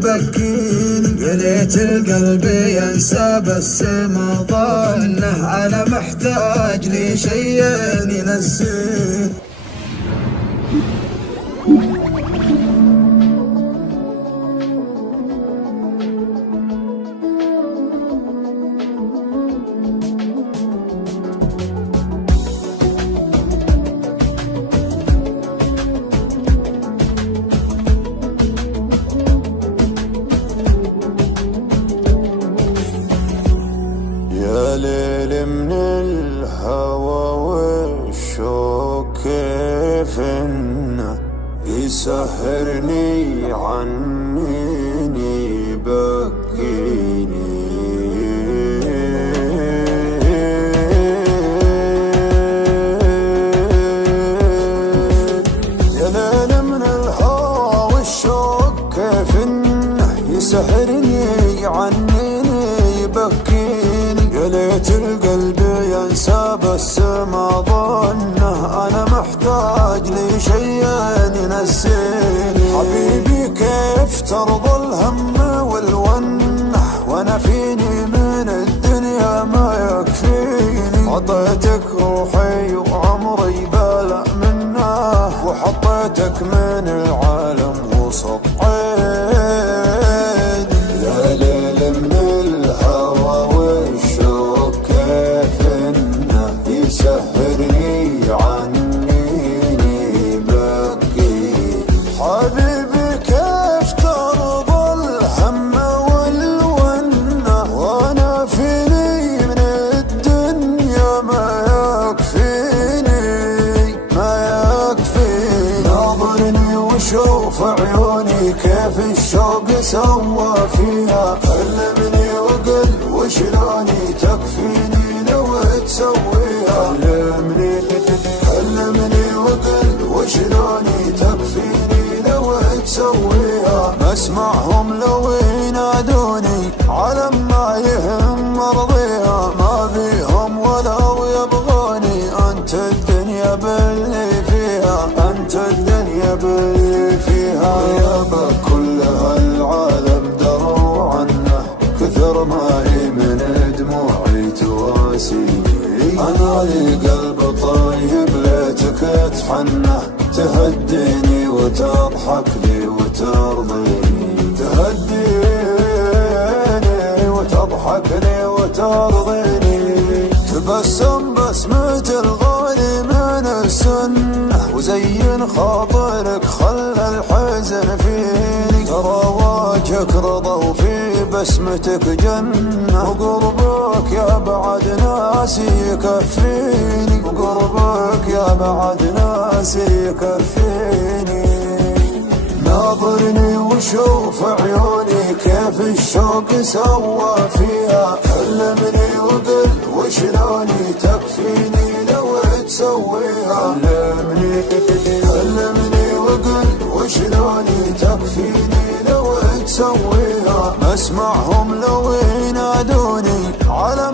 يبكيني، يا ليت القلب ينسى بس ما ظنه انا محتاج لي شيء ينسيني. يا ليل من الهوى والشوق كيف انه يسهرني عنيني يبكيني. يا ليل من الهوى والشوق كيف انه يسهرني عنيني يبكيني، يا ليت القلب ينسى بس ما ظنه انا محتاج لي شيء ينسيني. حبيبي كيف ترضى الهم والونه وانا فيني من الدنيا ما يكفيني. عطيتك روحي وعمري بلا منه وحطيتك من العالم وسط عيني. يا ليل من الهوى والشوق كيف انه يسهرني عنيني يبكيني. حبيبي كيف ترضى الهم والونه وانا فيني من الدنيا ما يكفيني ما يكفيني. ناظرني وشوف عيوني كيف الشوق سوى فيها، كلمني وقل وشلوني تكفيني لو تسويها. كلمني وقل وشلوني تكفيني لو تسويها. اسمعهم لو ينادوني على ما يهم مرضيها، ما بيهم ولو يبغوني انت الدنيا باللي فيها، انت الدنيا باللي فيها. يابا كل هالعالم دروا عنه كثر ما هي من دموعي تواسيني. انا لي قلب طيب ليتك تحنه، تهديني وتضحك لي وترضيني، تهديني وتضحك لي وترضيني. تبسم بسمة الغالي من السنة وزين خاطرك خلى الحزن فيني. ترى وجهك رضا وفي بسمتك جنة، وقربك يا بعد ناسي يكفيني، وقربك يا بعد ناسي يكفيني. ناظرني وشوف عيوني كيف الشوق سوى فيها، كلمني وقل وشلوني تكفيني لو تسويها. كلمني وقل وشلوني تكفيني لو تسويها. اسمعهم لو ينادوني على